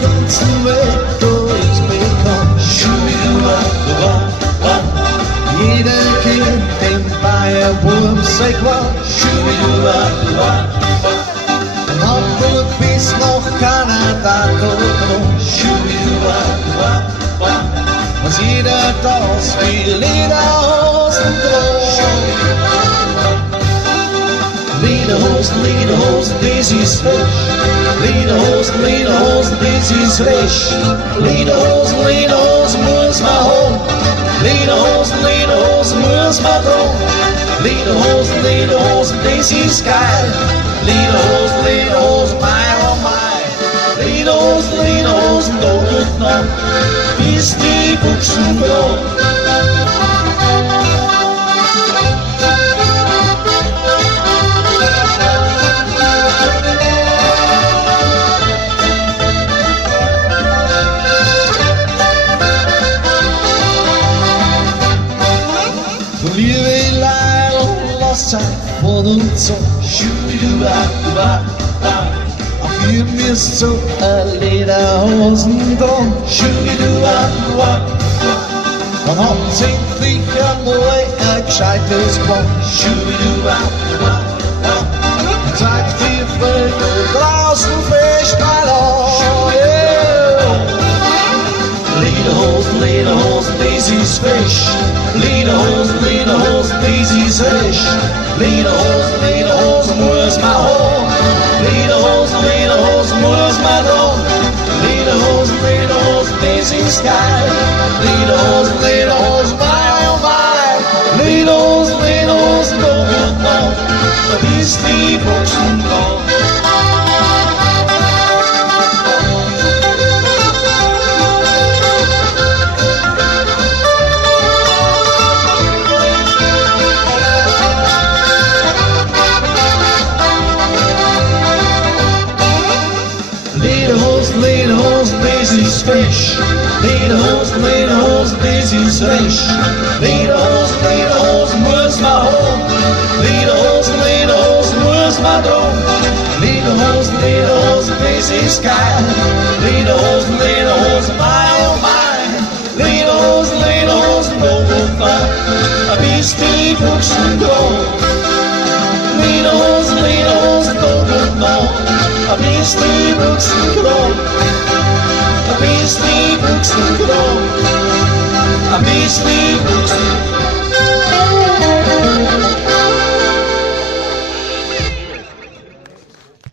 ganzen Welt durchbekommen. Schubiduaduwa, jeder kennt den Bayerwurm, sei klar. Schubiduaduwa, von Hamburg bis nach Kanada gekommen. Schubiduaduwa, was jeder das will, Lederhosen dran. Lederhosen, das ist frisch. Lederhosen, das ist frisch. Lederhosen, muss man haben. Lederhosen, muss man tragen. Lederhosen, das ist geil. Lederhosen, mein oh mein. Lederhosen, Tag und Nacht, bis die Buchsen gehen. Liebe Leil, lasst euch von uns so. Auch ihr müsst so Lederhosen dran. Dann habt endlich einmal ein gescheites Plan. Zeigt die Welt draußen Festball an. Lederhosen, das ist frisch. Lederhosen, das ist frisch. Lederhosen, muss man haben. Lederhosen, muss man tragen. Lederhosen, das ist geil. Lederhosen, mein oh mein. Lederhosen, Tag und Nacht, bis die Buchsen dran. Lederhosen, das ist frisch. Lederhosen, das ist frisch. Lederhosen, muss man haben. Lederhosen, muss man tragen. Lederhosen, das ist geil. Lederhosen, mein oh mein. Lederhosen, Tag und Nacht, bis die Buchsen gehen. Lederhosen, Tag und Nacht, bis die Buchsen gehen. Bis die Buchsen gehen. Bis die Buchsen